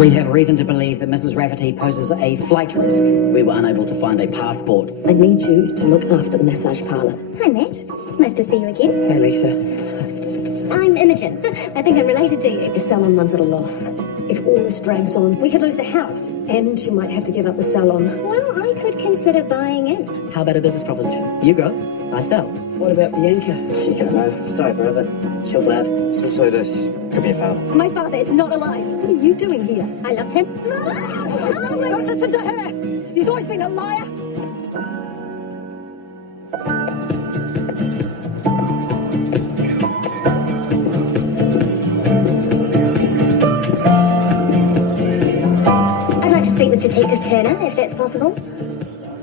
We have reason to believe that Mrs. Rafferty poses a flight risk. We were unable to find a passport. I need you to look after the massage parlour. Hi, Matt. It's nice to see you again. Hey, Lisa. I'm Imogen. I think I'm related to you. The salon runs at a loss. If all this drags on, we could lose the house. And you might have to give up the salon. Well, I could consider buying in. How about a business proposition? You grow, I sell. What about Bianca? She can't move. Sorry for her, but she'll blab. Also this. Could be a foul. My father is not alive. What are you doing here? I loved him. Don't listen to her. He's always been a liar. I'd like to speak with Detective Turner, if that's possible.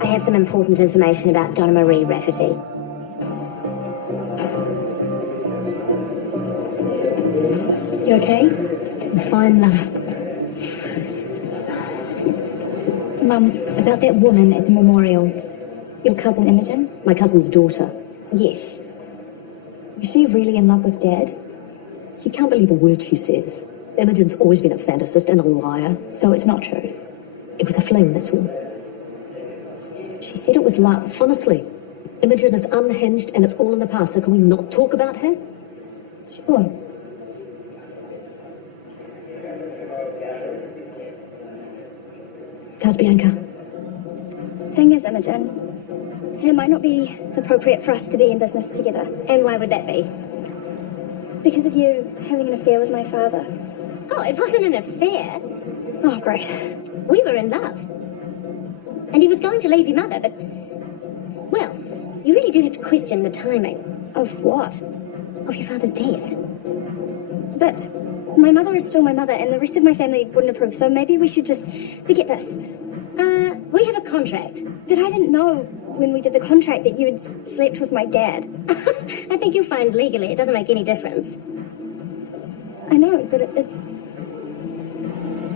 I have some important information about Donna Marie Rafferty. You okay? I'm fine, love. Mum, about that woman at the memorial. Your cousin Imogen? My cousin's daughter. Yes. Is she really in love with Dad? You can't believe a word she says. Imogen's always been a fantasist and a liar. So it's not true. It was a fling, that's all. She said it was love. Honestly, Imogen is unhinged and it's all in the past, so can we not talk about her? Sure. How's Bianca? Thing is, Imogen, it might not be appropriate for us to be in business together. And why would that be? Because of you having an affair with my father. Oh, it wasn't an affair. Oh, great. We were in love. And he was going to leave your mother, but... Well, you really do have to question the timing. Of what? Of your father's death. But my mother is still my mother, and the rest of my family wouldn't approve, so maybe we should just forget this. We have a contract. But I didn't know when we did the contract that you had slept with my dad. I think you'll find legally it doesn't make any difference. I know, but it's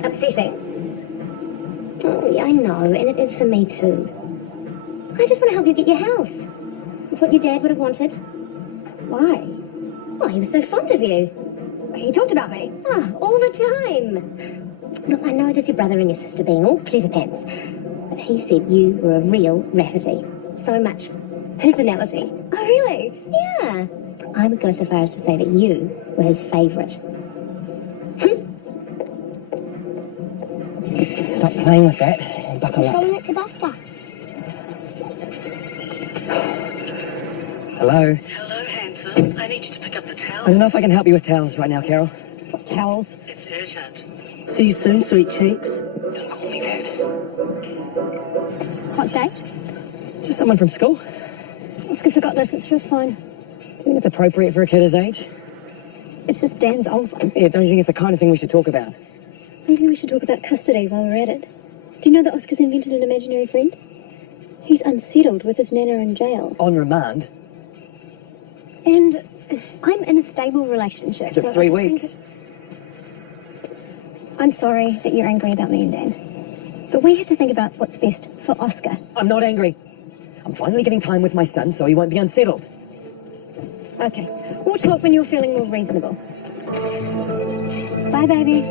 upsetting. Oh, yeah, I know, and it is for me too. I just want to help you get your house. It's what your dad would have wanted. Why? Well, he was so fond of you. He talked about me. Oh, all the time. Look, I know there's your brother and your sister being all clever pants, but he said you were a real Rafferty. So much personality. Oh, really? Yeah. I would go so far as to say that you were his favourite. Stop playing with that and buckle up. Showing it to Buster. Hello? Hello, handsome. I need you to pick up the towels. I don't know if I can help you with towels right now, Carol. What towels? It's urgent. See you soon, sweet cheeks. Don't call me that. Hot date? Just someone from school. Oscar forgot this, it's just fine. Do you think it's appropriate for a kid his age? It's just Dan's old one. Yeah, don't you think it's the kind of thing we should talk about? Maybe we should talk about custody while we're at it. Do you know that Oscar's invented an imaginary friend? He's unsettled with his nana in jail. On remand? And I'm in a stable relationship. As of 3 weeks. I'm sorry that you're angry about me and Dan. But we have to think about what's best for Oscar. I'm not angry. I'm finally getting time with my son so he won't be unsettled. Okay. We'll talk when you're feeling more reasonable. Bye, baby.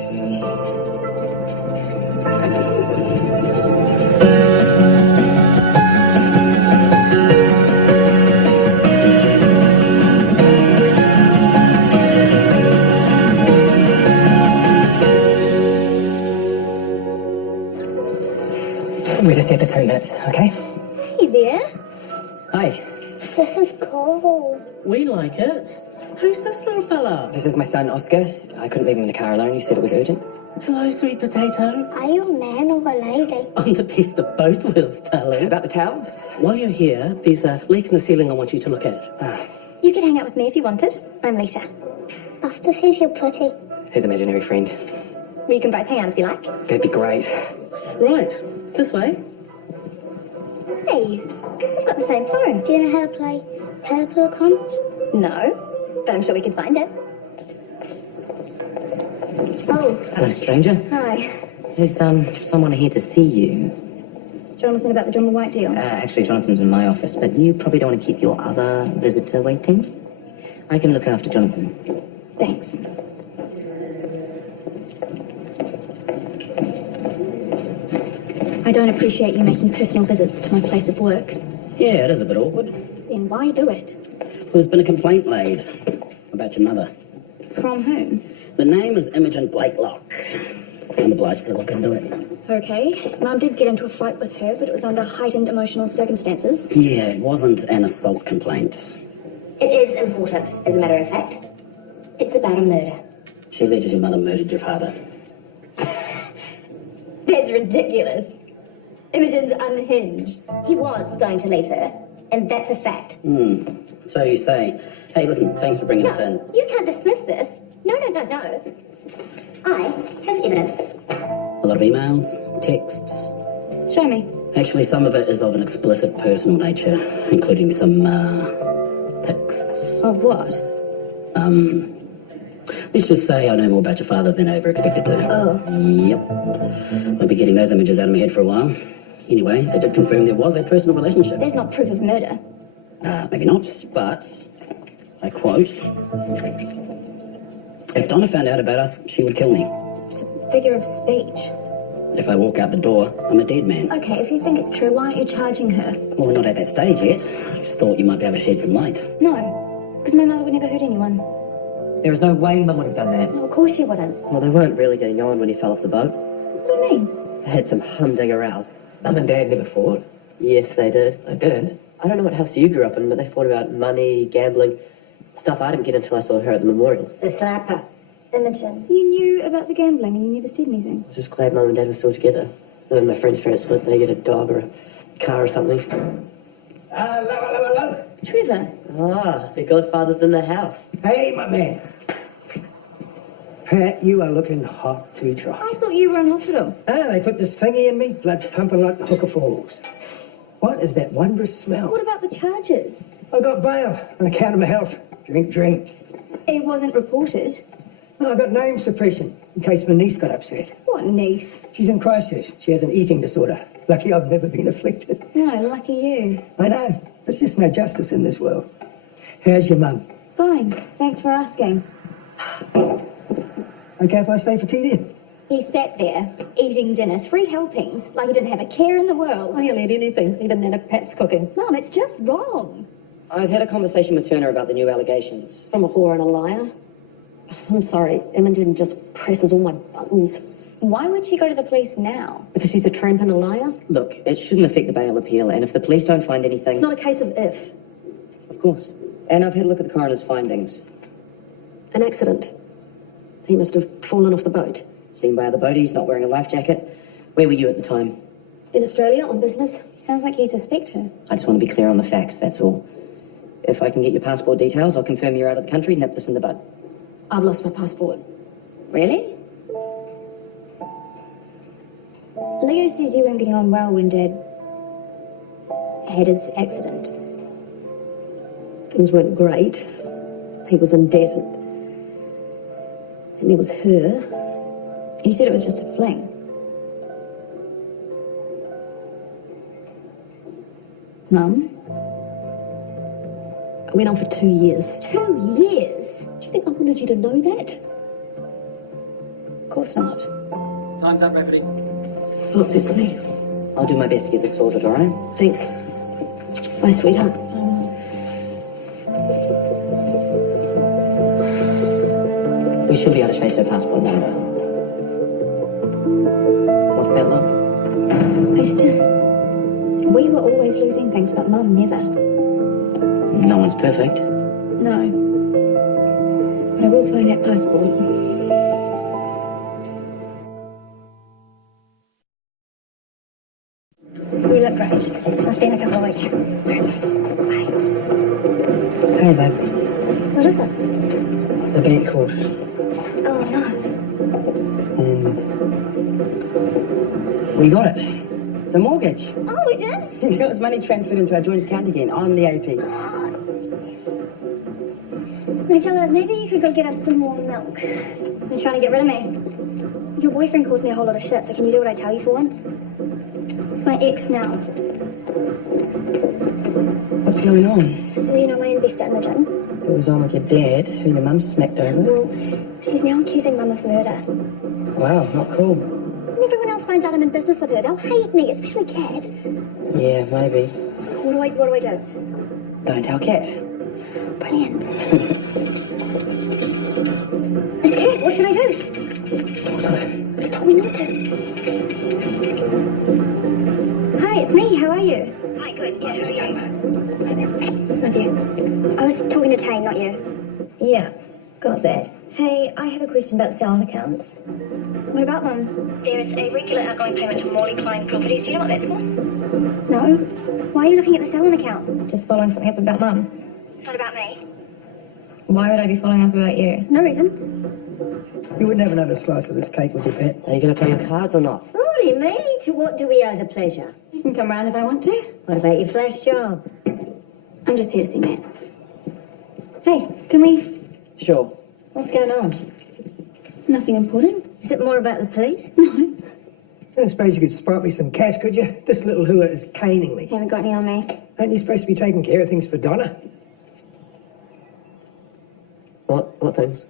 We're just here for 2 minutes, okay? Hey there. Hi, This is cool. We like it. Who's this little fella? this is my son, Oscar. I couldn't leave him in the car alone. You said it was urgent. Hello, sweet potato. Are you a man or a lady? I'm the best of both worlds, darling. About the towels? While you're here, there's a leak in the ceiling I want you to look at. You can hang out with me if you wanted. I'm Lisa. Buster says you're pretty. His imaginary friend. We can both hang out if you like. That'd be great. Right, this way. Hey, we've got the same phone. Do you know how to play Caterpillar Comms? No, but I'm sure we can find it. Oh, Hello, stranger. hi. There's someone here to see you. Jonathan about the John White deal. Actually, Jonathan's in my office, but you probably don't want to keep your other visitor waiting. I can look after Jonathan. Thanks. I don't appreciate you making personal visits to my place of work. Yeah, it is a bit awkward. Then why do it? Well, there's been a complaint laid about your mother. From whom? The name is Imogen Blakelock. I'm obliged to look into it. Okay. Mum did get into a fight with her, but it was under heightened emotional circumstances. Yeah, it wasn't an assault complaint. It is important, as a matter of fact. It's about a murder. She alleges your mother murdered your father. That's ridiculous. Imogen's unhinged. He was going to leave her, and that's a fact. So you say. Hey, listen, thanks for bringing us in. No, you can't dismiss this. No. I have evidence. A lot of emails, texts. Show me. Actually, some of it is of an explicit personal nature, including some, pics. Of what? Let's just say I know more about your father than I ever expected to. Oh. Yep. I'll be getting those images out of my head for a while. Anyway, they did confirm there was a personal relationship. There's not proof of murder. Maybe not, but I quote, if Donna found out about us, she would kill me. It's a figure of speech. If I walk out the door, I'm a dead man. Okay, if you think it's true, why aren't you charging her? Well, we're not at that stage yet. I just thought you might be able to shed some light. No, because my mother would never hurt anyone. There was no way Mum would have done that. No, of course she wouldn't. Well, they weren't really getting on when he fell off the boat. What do you mean? They had some humdinger rows. Mum and Dad never fought. Yes, they did. They did. I don't know what house you grew up in, but they fought about money, gambling, stuff I didn't get until I saw her at the memorial. The slapper. Imogen. You knew about the gambling and you never said anything. I was just glad Mum and Dad were still together. Then my friend's parents split, they get a dog or a car or something. Hello. Trevor. Ah, the godfather's in the house. Hey, my man. Pat, you are looking hot to try. I thought you were in hospital. They put this thingy in me, blood's pumping like the Hooker Falls. What is that wondrous smell? What about the charges? I got bail on account of my health. Drink. It wasn't reported. I got name suppression in case my niece got upset. What niece? She's in crisis. She has an eating disorder. Lucky I've never been afflicted. No, lucky you. I know. There's just no justice in this world. How's your mum? Fine. Thanks for asking. Okay if I stay for tea then? He sat there, eating dinner, 3 helpings, like he didn't have a care in the world. He'll eat anything, even then if Pat's cooking. Mum, it's just wrong. I've had a conversation with Turner about the new allegations. From a whore and a liar. I'm sorry, Imogen just presses all my buttons. Why would she go to the police now? Because she's a tramp and a liar? Look, it shouldn't affect the bail appeal, and if the police don't find anything... It's not a case of if. Of course. And I've had a look at the coroner's findings. An accident. He must have fallen off the boat. Seen by other boaties, not wearing a life jacket. Where were you at the time? In Australia, on business. Sounds like you suspect her. I just want to be clear on the facts, that's all. If I can get your passport details, I'll confirm you're out of the country, nip this in the bud. I've lost my passport. Really? Leo says you weren't getting on well when Dad had his accident. Things weren't great. He was in debt and there was her. You said it was just a fling. Mum? I went on for 2 years. 2 years? Do you think I wanted you to know that? Of course not. Time's up, Rafferty. Look, that's me. I'll do my best to get this sorted, all right? Thanks. Bye, sweetheart. We should be able to trace her passport number. What's that look? It's just... We were always losing things, but Mum never. No one's perfect. No. But I will find that passport. You look great. I'll see you in a couple of weeks. Hey, babe. What is it? The bank called. Oh, no. And we got it. The mortgage. Oh, we did? There was money transferred into our joint account again on the AP. Rachel, maybe you could go get us some more milk. You're trying to get rid of me. Your boyfriend calls me a whole lot of shit, so can you do what I tell you for once? It's my ex now. What's going on? Well, you know my investor in the gym? It was on with your dad, who your mum smacked over. Well, she's now accusing Mum of murder. Wow, not cool. Never else finds out I'm in business with her, they'll hate me, especially Kat. Yeah, maybe. What do I do? Don't tell Kat. Brilliant. Kat, what should I do? Talk to her. You told me not to. Hi, it's me. How are you? Hi, good. Yeah, how are you? Not you. I was talking to Tay, not you. Yeah, got that. Hey, I have a question about salon accounts. What about them? There's a regular outgoing payment to Morley Klein Properties. Do you know what that's for? No. Why are you looking at the salon account? Just following something up about Mum. Not about me. Why would I be following up about you? No reason. You wouldn't have another slice of this cake, would you, Pat? Are you going to play your cards or not? Morley, me? To what do we owe the pleasure? You can come round if I want to. What about your flash job? I'm just here to see Matt. Hey, can we... Sure. What's going on? Nothing important? Is it more about the police? No. I don't suppose you could spot me some cash, could you? This little hooer is caning me. You haven't got any on me. Aren't you supposed to be taking care of things for Donna? What things?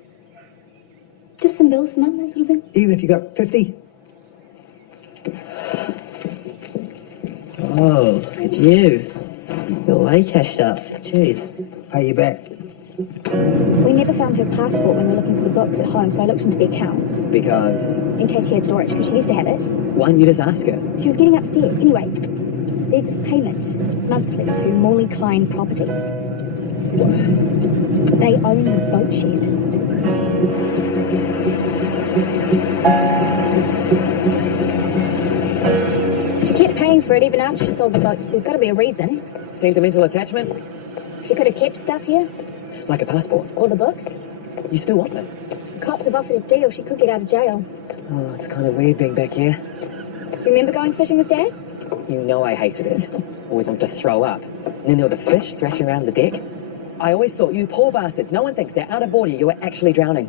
Just some bills for Mum, that sort of thing. Even if you got 50? Oh, look at you. You're way cashed up. Jeez. Pay you back. We never found her passport when we were looking for the books at home, so I looked into the accounts Because in case she had storage, because she used to have it. why don't you just ask her? She was getting upset. Anyway, there's this payment monthly to Morley Klein Properties. They own the boat shed. She kept paying for it even after she sold the boat. There's got to be a reason. Sentimental attachment? She could have kept stuff here, Like a passport. or the books. You still want them? The cops have offered a deal. She could get out of jail. Oh, it's kind of weird being back here. You remember going fishing with Dad? You know I hated it. Always wanted to throw up. And then there were the fish thrashing around the deck. I always thought, you poor bastards, no one thinks they're out of water, you were actually drowning.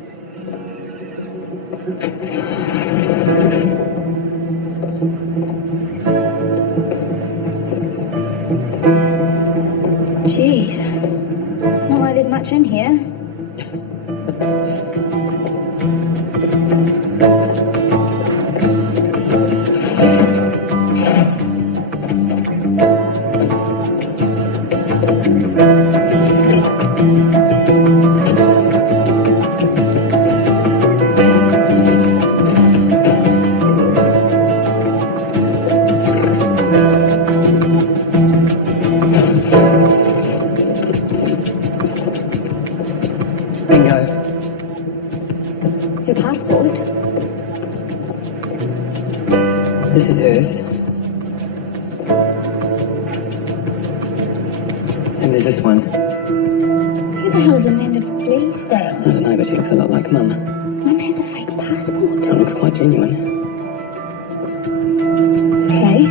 Jeez. Not like there's much in here. Bingo. Her passport. This is hers. And there's this one. Who the hell's Amanda Bleasdale? I don't know, but she looks a lot like Mum. Mum has a fake passport. It looks quite genuine. Okay.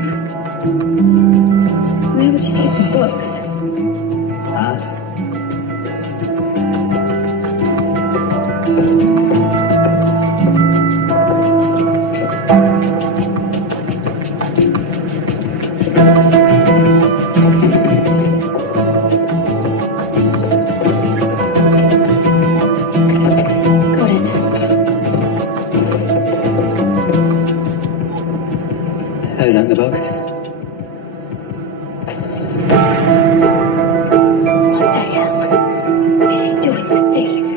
Where would she keep the books? Us. Got it. Those aren't the books. What the hell is she doing with these?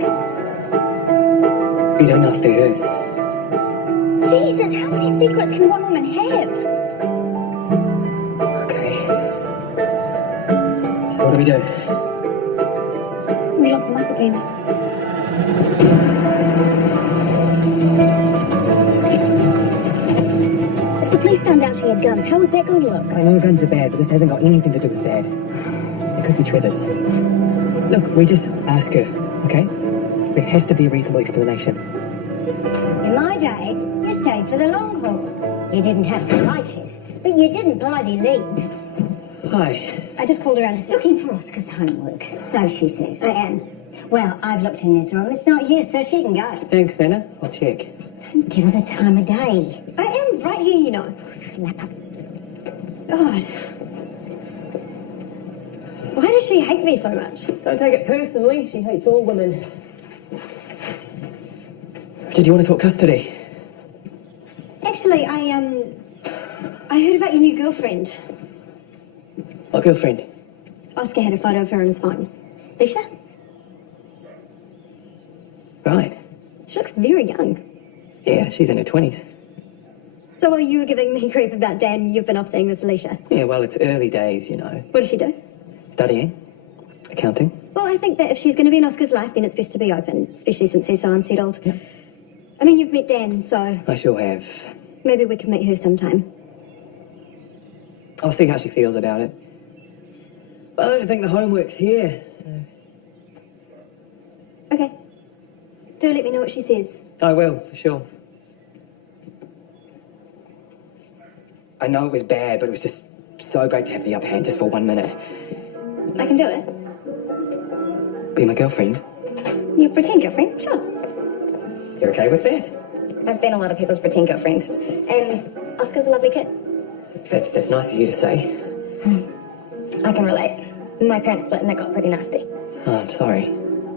You don't know if they're hers. Jesus, how many secrets can one woman have? Okay. So what do we do? We lock them up again. If the police found out she had guns, how is that going to look? I know guns are bad, but this hasn't got anything to do with Dad. It could be Trevor's. Look, we just ask her, okay? There has to be a reasonable explanation. In my day, you stayed for the long haul. You didn't have to like it, but you didn't bloody leave. Hi. I just called around to say, looking for Oscar's homework. So she says. I am. Well, I've looked in his room. It's not here, so she can go. Thanks, Nana. I'll check. Don't give her the time of day. I am right here, you know. Slap her. God. Why does she hate me so much? Don't take it personally. She hates all women. Did you want to talk custody? Actually, Actually, I heard about your new girlfriend. What girlfriend? Oscar had a photo of her on his phone. Alicia? Right. She looks very young. Yeah, she's in her 20s. So while you were giving me grief about Dan, you've been off seeing this Alicia. Yeah, well, it's early days, you know. What does she do? Studying. Accounting. Well, I think that if she's going to be in Oscar's life, then it's best to be open, especially since he's so unsettled. Yeah. I mean, you've met Dan, so I sure have. maybe we can meet her sometime. I'll see how she feels about it. But I don't think the homework's here. Okay. Do let me know what she says. I will, for sure. I know it was bad, but it was just so great to have the upper hand just for 1 minute. I can do it. Be my girlfriend. Your pretend girlfriend? Sure. You're okay with that? I've been a lot of people's pretend girlfriend. And Oscar's a lovely kid. That's nice of you to say. I can relate. My parents split and it got pretty nasty. Oh, I'm sorry.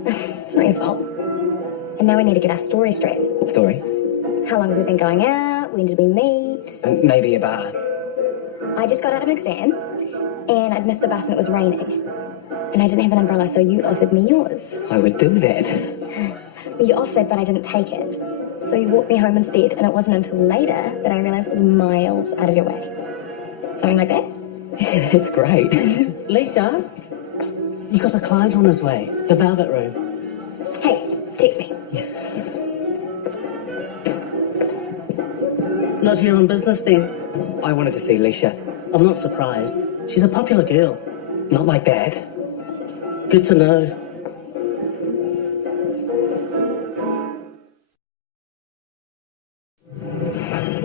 It's not your fault. And now we need to get our story straight. Story? How long have we been going out? When did we meet? Maybe a bar. I just got out of an exam and I'd missed the bus and it was raining. And I didn't have an umbrella, so you offered me yours. I would do that. You offered, but I didn't take it. So you walked me home instead, and it wasn't until later that I realised it was miles out of your way. Something like that? Yeah, that's great. Lisa, you got a client on his way. The Velvet Room. Hey, text me. Not here on business then? I wanted to see Leisha. I'm not surprised. She's a popular girl. Not like that. Good to know.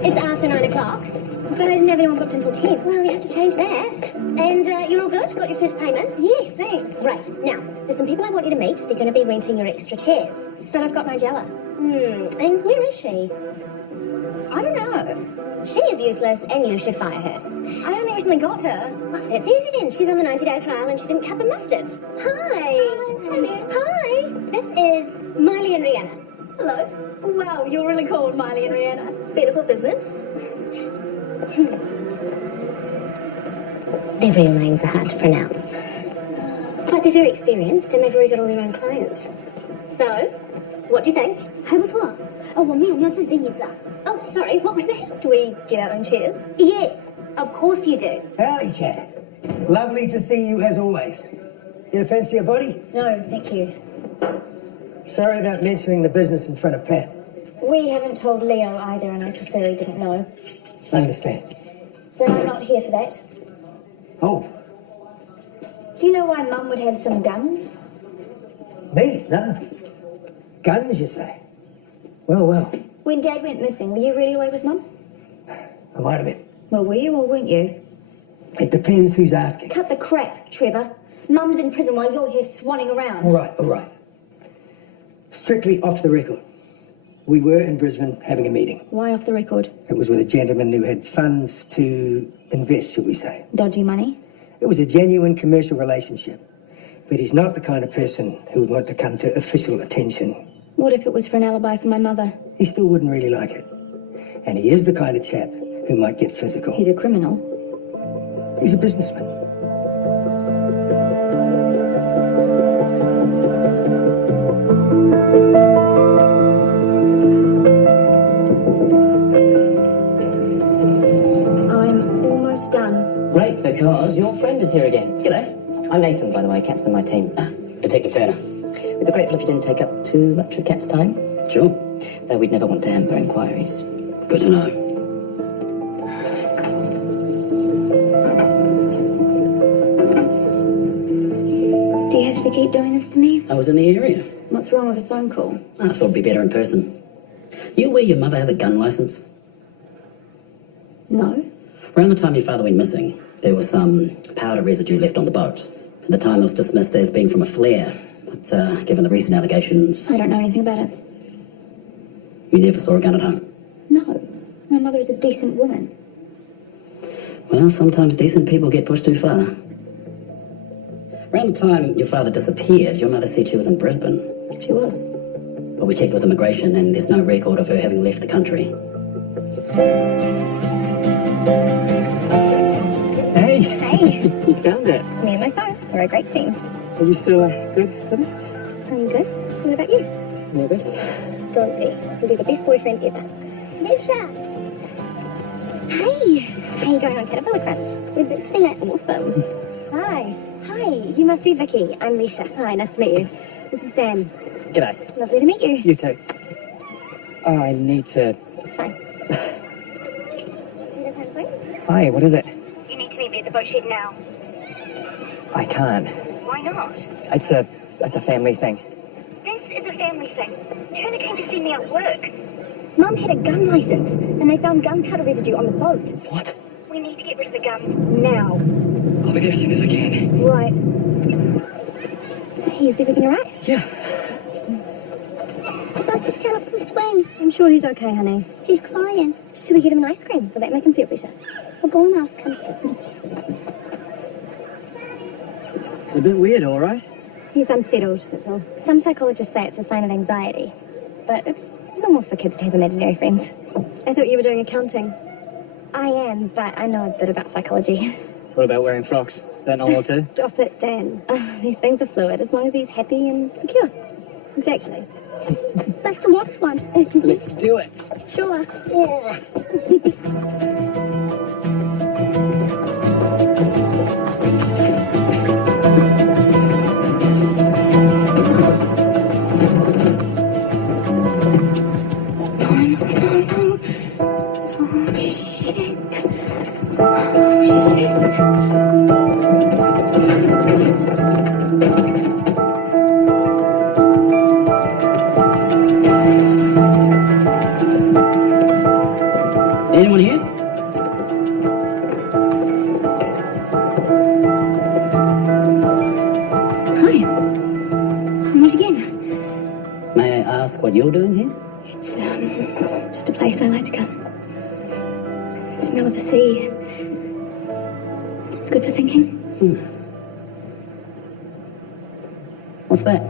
It's after 9 o'clock, but I didn't have anyone booked until 10. Well, you have to change that. And you're all good? Got your first payment? Yes, thanks. Right. Now, there's some people I want you to meet. They're going to be renting your extra chairs. But I've got Nigella. And where is she? I don't know. She is useless, and you should fire her. I only recently got her. Oh, that's easy then. She's on the 90-day trial, and she didn't cut the mustard. Hi. Hi. This is Miley and Rihanna. Hello. Wow, you're really cool, Miley and Rihanna. It's better for business. Their real names are hard to pronounce. But they're very experienced, and they've already got all their own clients. So, what do you think? 还不错。我们有没有自己的椅子啊？ Oh, sorry, what was that? Do we get our own chairs? Yes, of course you do. Howdy, cat. Lovely to see you as always. You fancy a body? No, thank you. Sorry about mentioning the business in front of Pat. We haven't told Leo either, and I prefer he didn't know. I understand. But I'm not here for that. Oh, Do you know why Mum would have some guns? me? No. Guns, you say? Well, well, When Dad went missing, were you really away with Mum? I might have been. Well, were you or weren't you? It depends who's asking. Cut the crap, Trevor. Mum's in prison while you're here swanning around. All right. Strictly off the record. We were in Brisbane having a meeting. Why off the record? It was with a gentleman who had funds to invest, shall we say. Dodgy money? It was a genuine commercial relationship. But he's not the kind of person who would want to come to official attention. What if it was for an alibi for my mother? He still wouldn't really like it. And he is the kind of chap who might get physical. He's a criminal. He's a businessman. I'm almost done. Great, because your friend is here again. G'day. I'm Nathan, by the way, captain of my team. Detective Turner. We'd be grateful if you didn't take up too much of Cat's time. Sure. Though we'd never want to hamper inquiries. Good to know. Do you have to keep doing this to me? I was in the area. What's wrong with a phone call? I thought it'd be better in person. You aware your mother has a gun license? No. Around the time your father went missing, there was some powder residue left on the boat. At the time it was dismissed as being from a flare. But given the recent allegations... I don't know anything about it. You never saw a gun at home? No. My mother is a decent woman. Well, sometimes decent people get pushed too far. Around the time your father disappeared, your mother said she was in Brisbane. She was. But we checked with immigration and there's no record of her having left the country. Hey. Hey, You found it. me and my phone. We're a great team. Are you still good for this? I'm good. What about you? Nervous? Don't be. You'll be the best boyfriend ever. Misha! Hey! How you going on Caterpillar Crunch? We're visiting at Awesome. Hi. Hi, you must be Vicky. I'm Misha. Hi, nice to meet you. This is Dan. G'day. Lovely to meet you. You too. Oh, I need to... Fine. Please? Hi, what is it? You need to meet me at the boat shed now. I can't. Why not? It's a family thing. This is a family thing. Turner came to see me at work. Mum had a gun license, and they found gunpowder residue on the boat. What? We need to get rid of the guns now. I'll be there as soon as we can. Right. Hey, is everything alright? Yeah. Buster's come up the swing. I'm sure he's okay, honey. He's crying. Should we get him an ice cream? Will that make him feel better? Well, go and ask him. It's a bit weird, all right? He's unsettled, that's all. Some psychologists say it's a sign of anxiety, but it's normal for kids to have imaginary friends. I thought you were doing accounting. I am, but I know a bit about psychology. What about wearing frocks? Is that normal too? Stop it, Dan. These things are fluid, as long as he's happy and secure. Exactly. Buster wants one. Let's do it. Sure. Anyone here? Hi. Meet again. May I ask what you're doing here? It's just a place I like to come. Smell of the sea. It's good for thinking. What's that?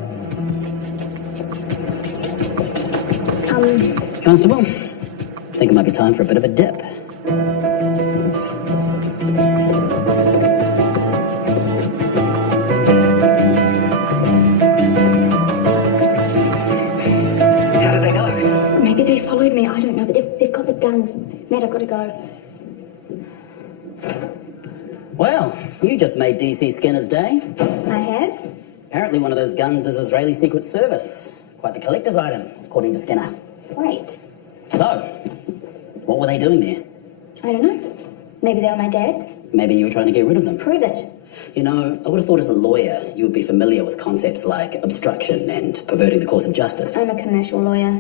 Um, Constable? I think it might be time for a bit of a dip. How did they know? maybe they followed me. I don't know, but they've got the guns. Matt, I've got to go. Well, you just made DC Skinner's day. I have? Apparently one of those guns is Israeli Secret Service. Quite the collector's item, according to Skinner. Great. So, what were they doing there? I don't know. Maybe they were my dad's. Maybe you were trying to get rid of them. Prove it. You know, I would have thought as a lawyer you would be familiar with concepts like obstruction and perverting the course of justice. I'm a commercial lawyer.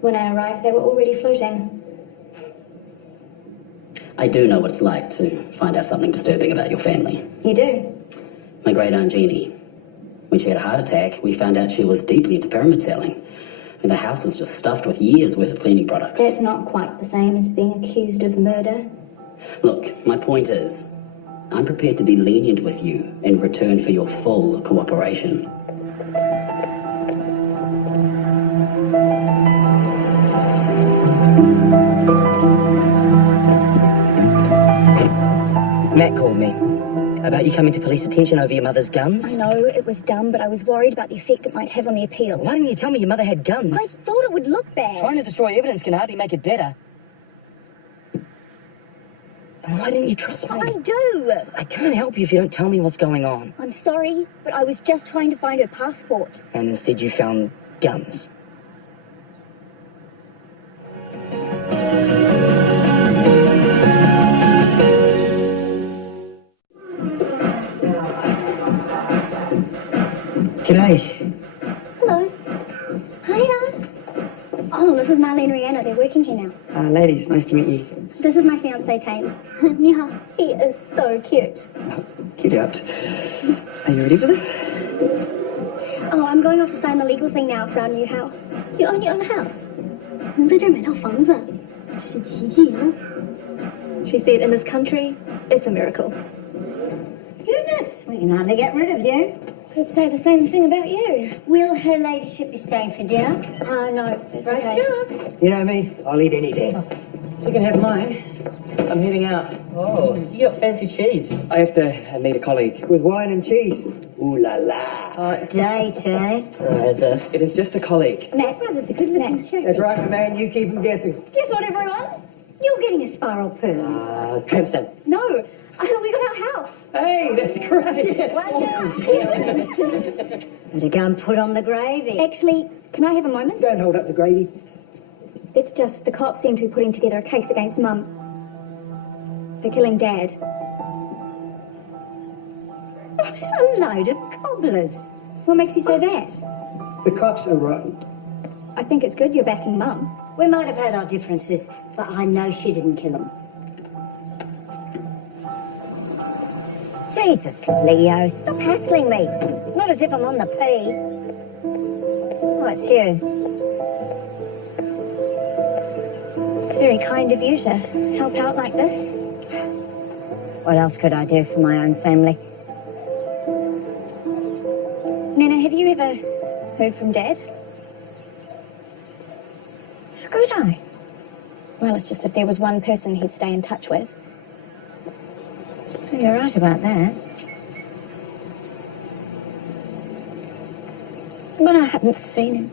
When I arrived, they were already floating. I do know what it's like to find out something disturbing about your family. You do? My great aunt Jeannie. When she had a heart attack, we found out she was deeply into pyramid selling. And the house was just stuffed with years' worth of cleaning products. That's not quite the same as being accused of murder. Look, my point is, I'm prepared to be lenient with you in return for your full cooperation. Matt called me about you coming to police attention over your mother's guns. I know, it was dumb, but I was worried about the effect it might have on the appeal. Why didn't you tell me your mother had guns? I thought it would look bad. Trying to destroy evidence can hardly make it better. And why didn't you trust me? I do. I can't help you if you don't tell me what's going on. I'm sorry, but I was just trying to find her passport. And instead you found guns. G'day. Hello. Hiya. Oh, this is Marlene and Rihanna. They're working here now. Ladies, nice to meet you. This is my fiancé, Tane. Niha. He is so cute. Get out. Are you ready for this? Oh, I'm going off to sign the legal thing now for our new house. You own your own house? 能在这儿买套房子，是奇迹啊 She said, in this country, it's a miracle. Goodness, we can hardly get rid of you. Could say the same thing about you. Will her ladyship be staying for dinner? No, it's Right, okay. sure. You know me, I'll eat anything. So you can have mine. I'm heading out. Oh, you got fancy cheese. I have to meet a colleague. With wine and cheese. Ooh la la. Hot date, eh? It is just a colleague. Matt Brothers are good for that. Sure. That's right, my man. You keep him guessing. Guess what, everyone? You're getting a spiral perm. Tramp stamp. No, we got our house. Hey, that's great. Better go and put on the gravy. Actually, can I have a moment? Don't hold up the gravy. It's just the cops seem to be putting together a case against Mum. They're killing Dad. What a load of cobblers. What makes you say that? The cops are rotten. I think it's good you're backing Mum. We might have had our differences, but I know she didn't kill him. Jesus, Leo, stop hassling me. It's not as if I'm on the pee. Oh, it's you. It's very kind of you to help out like this. What else could I do for my own family? Nana, have you ever heard from Dad? How could I? Well, it's just if there was one person he'd stay in touch with. You're right about that. But I haven't seen him.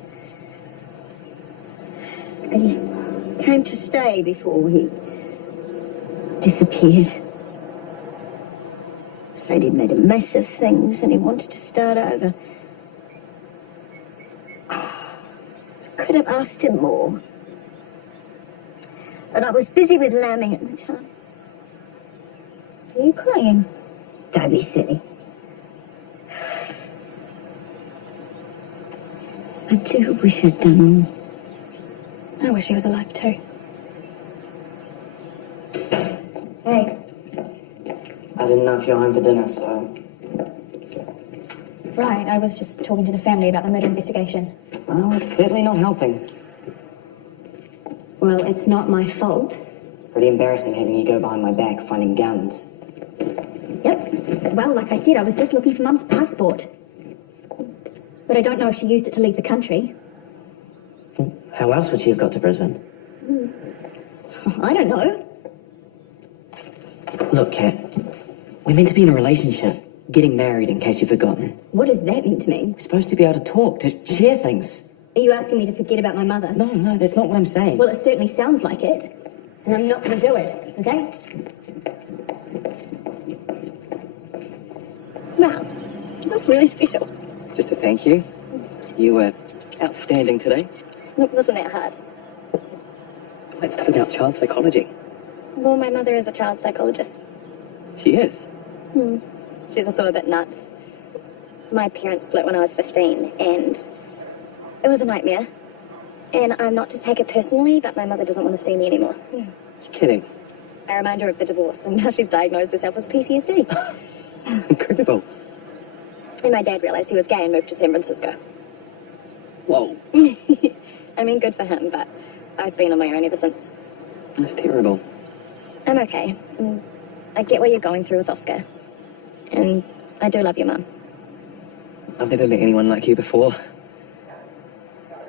And he came to stay before he disappeared. Said he'd made a mess of things and he wanted to start over. Could have asked him more. But I was busy with lambing at the time. Are you crying? Don't be silly. I do wish I'd done more. I wish he was alive too. Hey. I didn't know if you're home for dinner, so... Right, I was just talking to the family about the murder investigation. Well, it's certainly not helping. Well, it's not my fault. Pretty embarrassing having you go behind my back finding guns. Yep. Well, like I said, I was just looking for Mum's passport. But I don't know if she used it to leave the country. How else would she have got to Brisbane? I don't know. Look, Kat, we're meant to be in a relationship. Getting married, in case you've forgotten. What does that mean to me? We're supposed to be able to talk, to share things. Are you asking me to forget about my mother? No, that's not what I'm saying. Well, it certainly sounds like it. And I'm not going to do it, okay? Wow, that's really special. It's just a thank you. You were outstanding today. It wasn't that hard. Let's talk about child psychology. Well, my mother is a child psychologist. She is. She's also a bit nuts. My parents split when I was 15, and it was a nightmare. And I'm not to take it personally, but my mother doesn't want to see me anymore. You're kidding. I remind her of the divorce, and now she's diagnosed herself with PTSD. Incredible. And my dad realized he was gay and moved to San Francisco. Whoa. I mean, good for him, but I've been on my own ever since. That's terrible. I'm okay. I get what you're going through with Oscar. And I do love your mum. I've never met anyone like you before.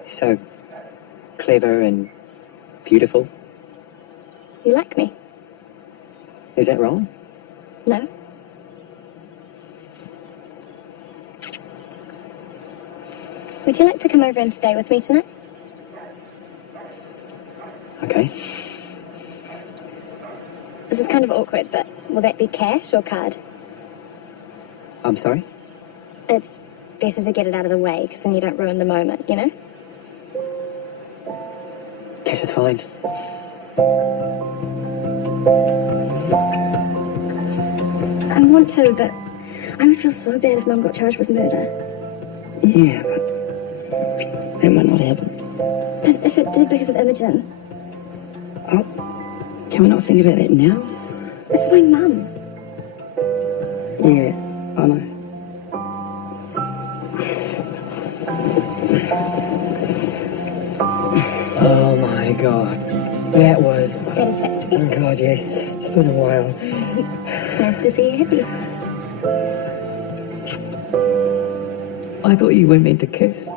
So clever and beautiful. You like me? Is that wrong? No? Would you like to come over and stay with me tonight? Okay. This is kind of awkward, but will that be cash or card? I'm sorry? It's better to get it out of the way, because then you don't ruin the moment, you know? Cash is fine. I want to, but I would feel so bad if Mum got charged with murder. Yeah, but that might not happen. But if it did because of Imogen, Oh, can we not think about that now? it's my mum. Yeah, I know. Oh my god. That was... Satisfactory. Oh god, yes. It's been a while. Nice to see you happy. I thought you were meant to kiss.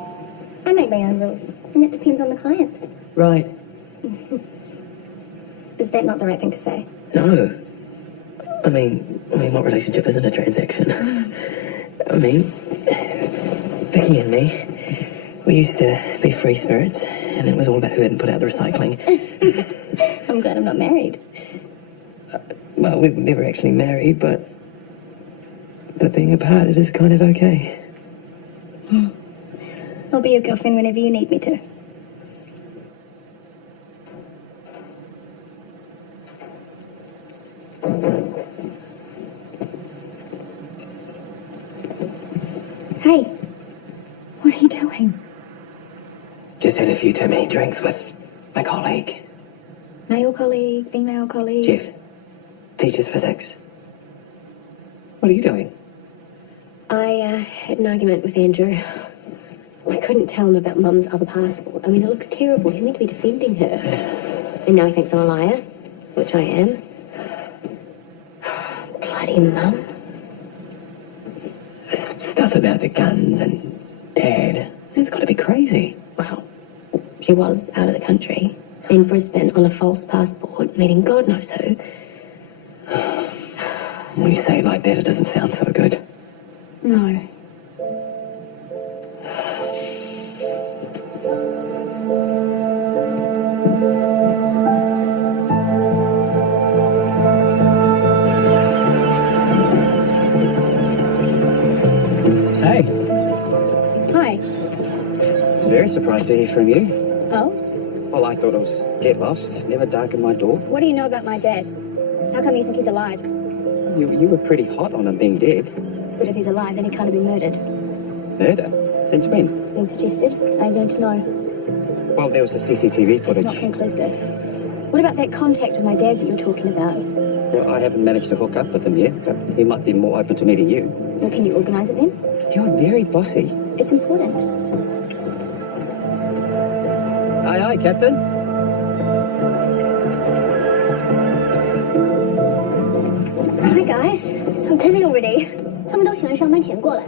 I make my own rules, and it depends on the client. Right. Is that not the right thing to say? No. I mean, what relationship isn't a transaction? I mean, Vicky and me, we used to be free spirits, and then it was all about who hadn't put out the recycling. I'm glad I'm not married. Well, we were never actually married, but being apart, it is kind of okay. I'll be your girlfriend whenever you need me to. Hey, what are you doing? Just had a few too many drinks with my colleague. Male colleague, female colleague? Jeff, teaches physics. What are you doing? I had an argument with Andrew. I couldn't tell him about Mum's other passport. I mean, it looks terrible. He's meant to be defending her. And now he thinks I'm a liar, which I am. Bloody Mum. This stuff about the guns and Dad, it's got to be crazy. Well, she was out of the country, in Brisbane, on a false passport, meeting God knows who. When you say it like that, it doesn't sound so good. No. Hey, Hi. very surprised to hear from you. Oh? Well, I thought it was get lost, never darken my door. What do you know about my dad? How come you think he's alive? You were pretty hot on him being dead. But if he's alive, then he can't have been murdered. Murder? Since when? It's been suggested. I don't know. Well, there was the CCTV It's footage. not conclusive. What about that contact of my dad's that you were talking about? Well, I haven't managed to hook up with him yet, but he might be more open to meeting you. Well, can you organise it then? You're very bossy. It's important. Aye, aye, Captain. Hi guys, so busy already. 他们都喜欢上班前过来。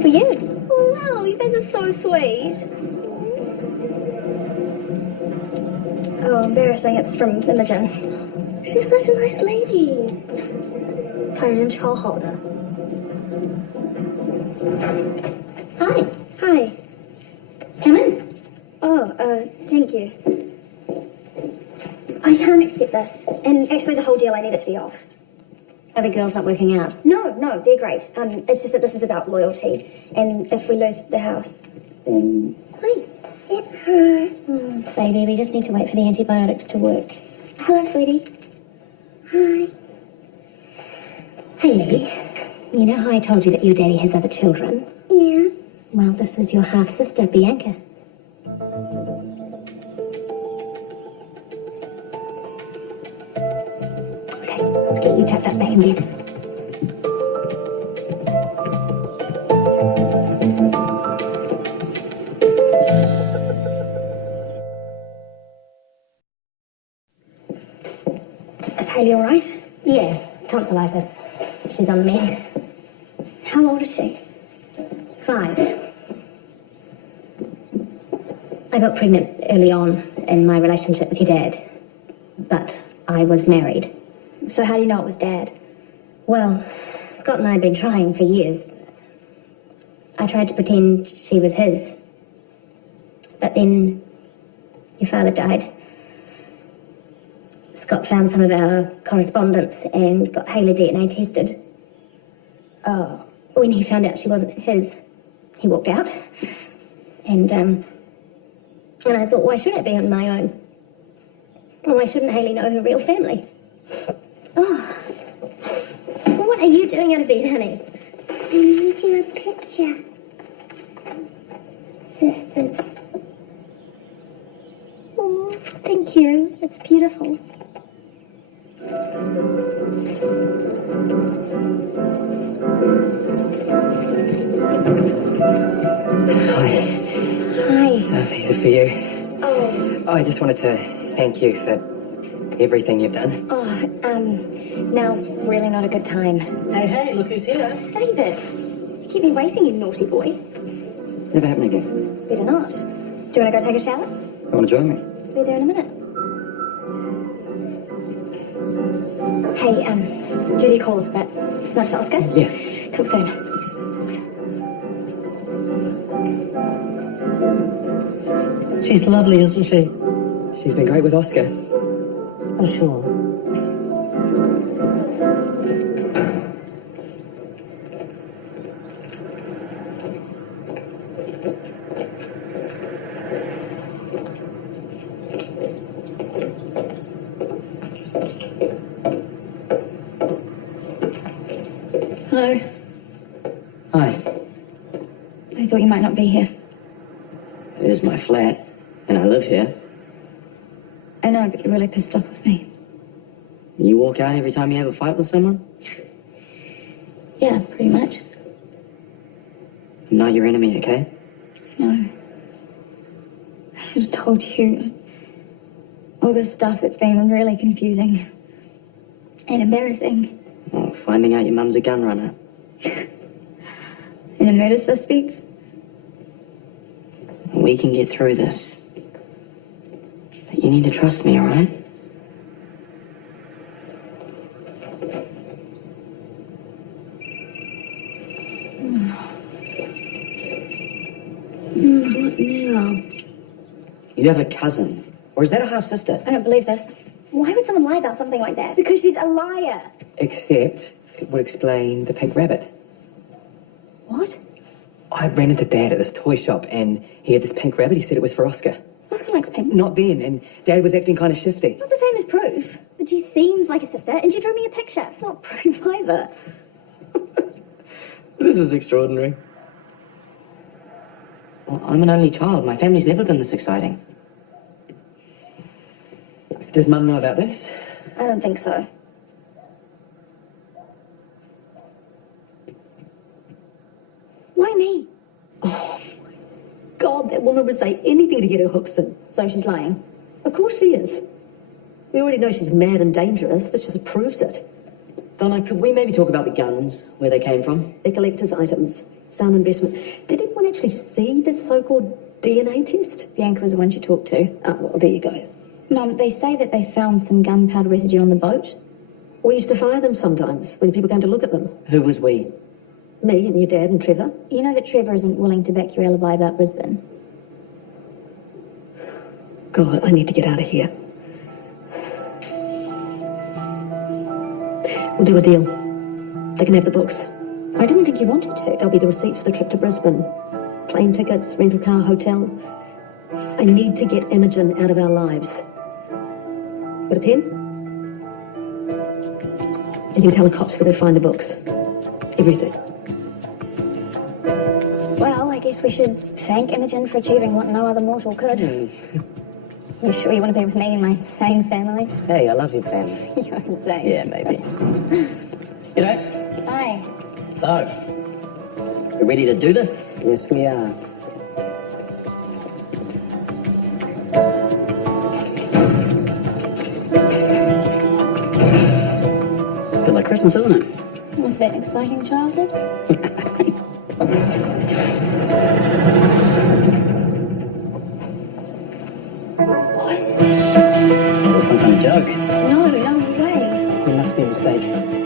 For you? Oh wow, you guys are so sweet. Oh, embarrassing. It's from Imogen. She's such a nice lady. 她人超好的。Hi. Hi. Come in. Oh, thank you. I can't accept this. And actually, the whole deal, I need it to be off. Are the girls not working out? No, they're great. It's just that this is about loyalty. And if we lose the house, then... Hi. It hurts. Baby, we just need to wait for the antibiotics to work. Hello, sweetie. Hi. Hey, Lily. You know how I told you that your daddy has other children? Yeah. Well, this is your half-sister, Bianca. Okay, let's get you tucked up back in bed. Is Hayley all right? Yeah, tonsillitis. She's on the mend. How old is she? 5. I got pregnant early on in my relationship with your dad, but I was married. So how do you know it was Dad? Well, Scott and I had been trying for years. I tried to pretend she was his, but then your father died. Scott found some of our correspondence and got Hayley DNA tested. Oh. When he found out she wasn't his, he walked out. And I thought, why should I be on my own? Well, why shouldn't Hayley know her real family? Oh. What are you doing out of bed, honey? I need you a picture. Sisters. Oh, thank you. It's beautiful. Hi. These are for you. Oh, I just wanted to thank you for everything you've done. Now's really not a good time. Hey, look who's here. David. You keep me waiting, you naughty boy. Never happen again. Better not. Do you want to go take a shower? You want to join me? Be there in a minute. Hey, Judy calls, but not to Oscar. Yeah. Talk soon. She's lovely, isn't she? She's been great with Oscar. I'm sure. Hello. Hi. I thought you might not be here. It is my flat, and I live here. I know, but you're really pissed off with me. You walk out every time you have a fight with someone? Yeah, pretty much. I'm not your enemy, okay? No. I should have told you. All this stuff, it's been really confusing. And embarrassing. Well, finding out your mum's a gun runner. And a murder suspect. We can get through this. But you need to trust me, all right? What now? You have a cousin. Or is that a half-sister? I don't believe this. Why would someone lie about something like that? Because she's a liar. Except it would explain the pink rabbit. What? I ran into Dad at this toy shop and he had this pink rabbit. He said it was for Oscar. Oscar likes pink. Not then, and Dad was acting kind of shifty. Not the same as proof. But she seems like a sister, and she drew me a picture. It's not proof either. This is extraordinary. Well, I'm an only child. My family's never been this exciting. Does Mum know about this? I don't think so. Why me? God, that woman would say anything to get her hooks in. So she's lying. Of course she is. We already know she's mad and dangerous. This just proves it. Donna, could we maybe talk about the guns, where they came from? They're collector's items. Sound investment. Did anyone actually see this so-called DNA test? Bianca was the one she talked to. Oh, well, there you go. Mum, they say that they found some gunpowder residue on the boat. We used to fire them sometimes when people came to look at them. Who was we? Me and your dad and Trevor. You know that Trevor isn't willing to back your alibi about Brisbane. God, I need to get out of here. We'll do a deal. They can have the books. I didn't think you wanted to. There'll be the receipts for the trip to Brisbane. Plane tickets, rental car, hotel. I need to get Imogen out of our lives. Got a pen? You can tell the cops where they find the books. Everything. Well, I guess we should thank Imogen for achieving what no other mortal could. You sure you want to be with me and my insane family? Hey, I love your family. You're insane. Yeah, maybe. You know, Hi. so, you ready to do this? Yes, we are. It's a bit like Christmas, isn't it? Must have been an exciting childhood. It was some kind of joke. No way. It must be a mistake.